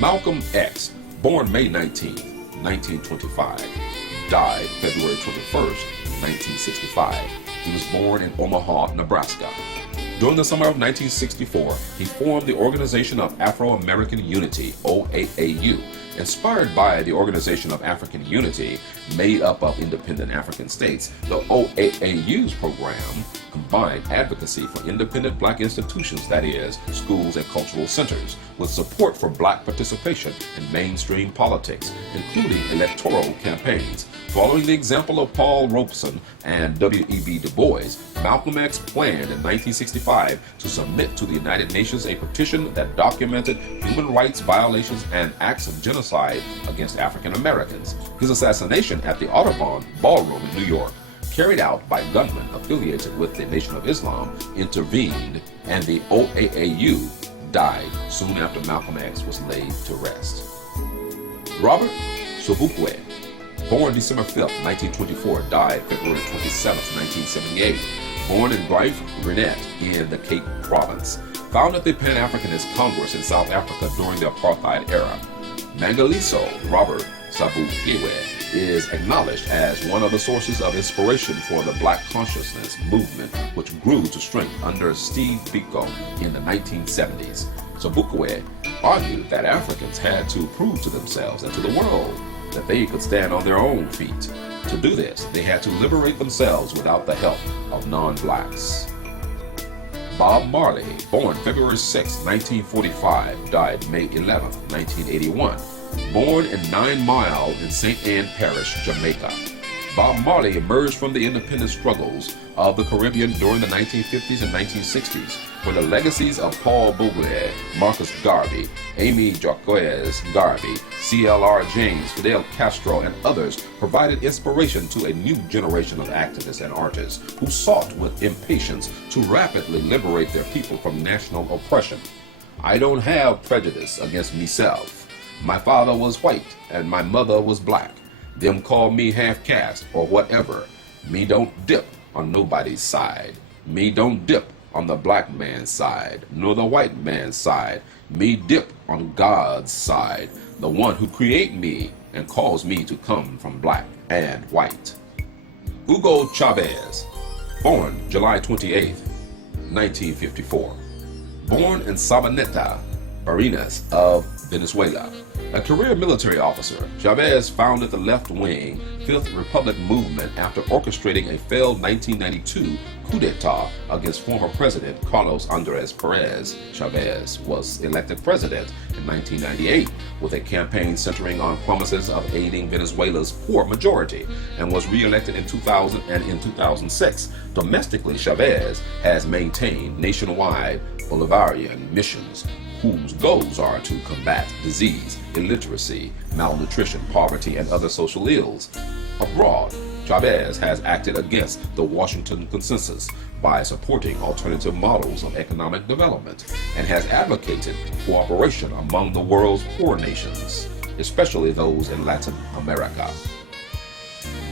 Malcolm X, born May 19, 1925, died February 21st, 1965. He was born in Omaha, Nebraska. During the summer of 1964, he formed the Organization of Afro-American Unity, OAAU, inspired by the Organization of African Unity, made up of independent African states. The OAAU's program combined advocacy for independent black institutions, that is, schools and cultural centers, with support for black participation in mainstream politics, including electoral campaigns. Following the example of Paul Robeson and W.E.B. Du Bois, Malcolm X planned in 1965 to submit to the United Nations a petition that documented human rights violations and acts of genocide against African Americans. His assassination at the Audubon Ballroom in New York, carried out by gunmen affiliated with the Nation of Islam, intervened, and the OAAU died soon after Malcolm X was laid to rest. Robert Sobukwe, born December 5, 1924, died February 27, 1978. Born in Grythe-Reinet in the Cape Province, founded the Pan-Africanist Congress in South Africa during the apartheid era. Mangaliso Robert Sobukwe is acknowledged as one of the sources of inspiration for the Black Consciousness movement, which grew to strength under Steve Biko in the 1970s. Sobukwe argued that Africans had to prove to themselves and to the world that they could stand on their own feet. To do this, they had to liberate themselves without the help of non-blacks. Bob Marley, born February 6, 1945, died May 11, 1981. Born in 9 Mile in St. Ann Parish, Jamaica, Bob Marley emerged from the independence struggles of the Caribbean during the 1950s and 1960s, where the legacies of Paul Bogle, Marcus Garvey, Amy Jaquez Garvey, C.L.R. James, Fidel Castro, and others provided inspiration to a new generation of activists and artists who sought with impatience to rapidly liberate their people from national oppression. I don't have prejudice against myself. My father was white and my mother was black. Them call me half-caste or whatever. Me don't dip on nobody's side. Me don't dip on the black man's side, nor the white man's side. Me dip on God's side, the one who create me and calls me to come from black and white. Hugo Chavez, born July 28, 1954. Born in Sabaneta, Barinas of Venezuela. A career military officer, Chavez founded the left-wing Fifth Republic movement after orchestrating a failed 1992 coup d'etat against former President Carlos Andres Perez. Chavez was elected president in 1998 with a campaign centering on promises of aiding Venezuela's poor majority, and was re-elected in 2000 and in 2006. Domestically, Chavez has maintained nationwide Bolivarian missions whose goals are to combat disease, illiteracy, malnutrition, poverty, and other social ills. Abroad, Chavez has acted against the Washington Consensus by supporting alternative models of economic development and has advocated cooperation among the world's poor nations, especially those in Latin America.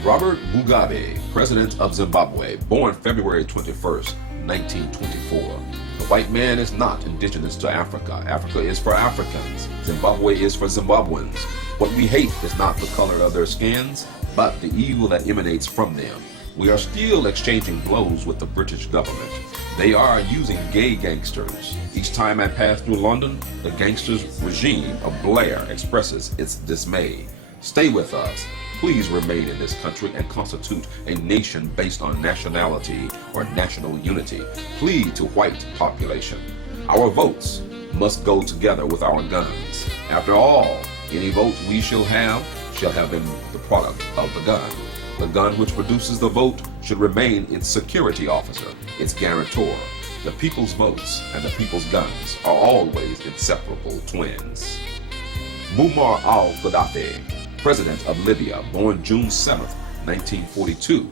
Robert Mugabe, President of Zimbabwe, born February 21st, 1924. The white man is not indigenous to Africa. Africa is for Africans. Zimbabwe is for Zimbabweans. What we hate is not the color of their skins, but the evil that emanates from them. We are still exchanging blows with the British government. They are using gay gangsters. Each time I pass through London, the gangsters regime of Blair expresses its dismay. Stay with us. Please remain in this country and constitute a nation based on nationality or national unity. Plead to white population. Our votes must go together with our guns. After all, any votes we shall have been the product of the gun. The gun which produces the vote should remain its security officer, its guarantor. The people's votes and the people's guns are always inseparable twins. Muammar al-Gaddafi, President of Libya, born June 7, 1942,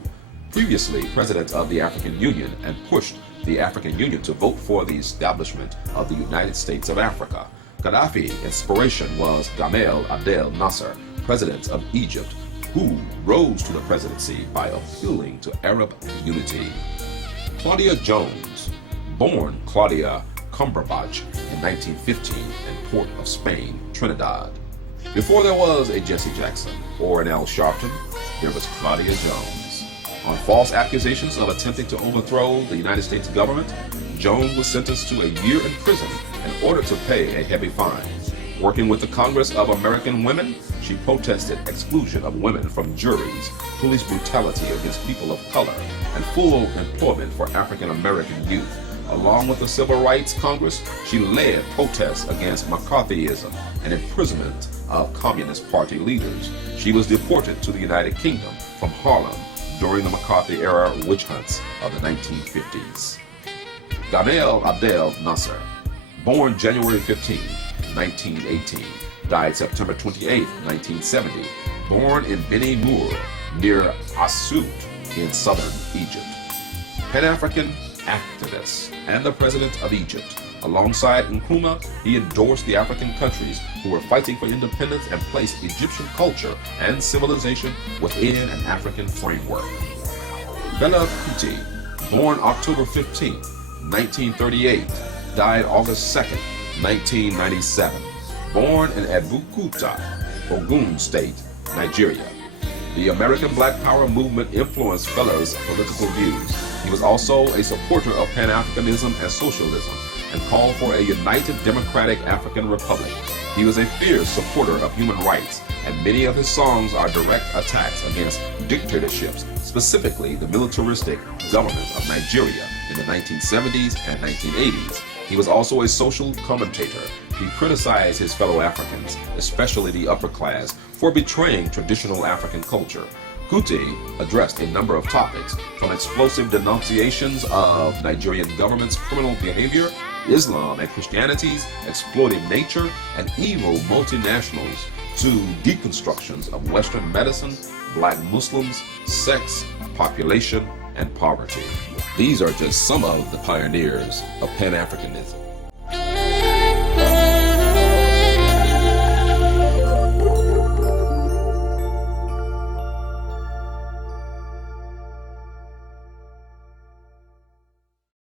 previously President of the African Union, and pushed the African Union to vote for the establishment of the United States of Africa. Gaddafi's inspiration was Gamal Abdel Nasser, President of Egypt, who rose to the presidency by appealing to Arab unity. Claudia Jones, born Claudia Cumberbatch in 1915 in Port of Spain, Trinidad. Before there was a Jesse Jackson or an Al Sharpton, there was Claudia Jones. On false accusations of attempting to overthrow the United States government, Jones was sentenced to a year in prison and ordered to pay a heavy fine. Working with the Congress of American Women, she protested exclusion of women from juries, police brutality against people of color, and full employment for African American youth. Along with the Civil Rights Congress, she led protests against McCarthyism and imprisonment of Communist Party leaders. She was deported to the United Kingdom from Harlem during the McCarthy-era witch hunts of the 1950s. Gamal Abdel Nasser, born January 15, 1918, died September 28, 1970, born in Beni Moor, near Assout in southern Egypt. Pan-African activist and the President of Egypt. Alongside Nkrumah, he endorsed the African countries who were fighting for independence and placed Egyptian culture and civilization within an African framework. Fela Kuti, born October 15, 1938, died August 2, 1997, born in Abeokuta, Ogun State, Nigeria. The American Black Power movement influenced Fela's political views. He was also a supporter of Pan-Africanism and socialism and called for a united democratic African republic. He was a fierce supporter of human rights, and many of his songs are direct attacks against dictatorships, specifically the militaristic government of Nigeria in the 1970s and 1980s. He was also a social commentator. He criticized his fellow Africans, especially the upper class, for betraying traditional African culture. Kuti addressed a number of topics, from explosive denunciations of Nigerian government's criminal behavior, Islam and Christianity's exploitive nature, and evil multinationals, to deconstructions of Western medicine, Black Muslims, sex, population, and poverty. These are just some of the pioneers of Pan-Africanism.